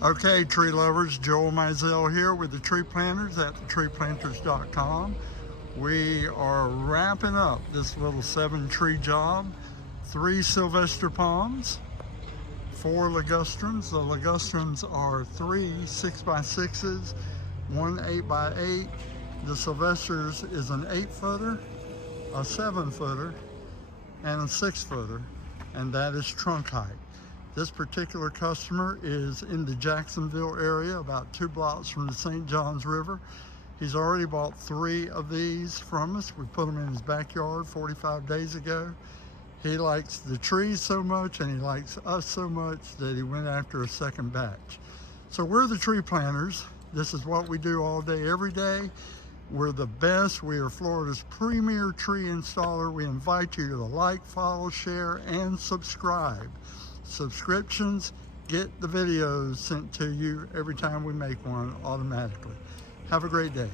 Okay, tree lovers, Joel Mizell here with the Tree Planters at thetreeplanters.com. We are wrapping up this little 7-tree job. 3 Sylvester palms, 4 Ligustrums. The Ligustrums are 3 6x6s, 1 8x8. The Sylvester's is an 8-footer, a 7-footer, and a 6-footer, and that is trunk height. This particular customer is in the Jacksonville area, about 2 blocks from the St. Johns River. He's already bought 3 of these from us. We put them in his backyard 45 days ago. He likes the trees so much and he likes us so much that he went after a second batch. So we're the Tree Planters. This is what we do all day, every day. We're the best. We are Florida's premier tree installer. We invite you to like, follow, share, and subscribe. Subscriptions get the videos sent to you every time we make one automatically. Have a great day.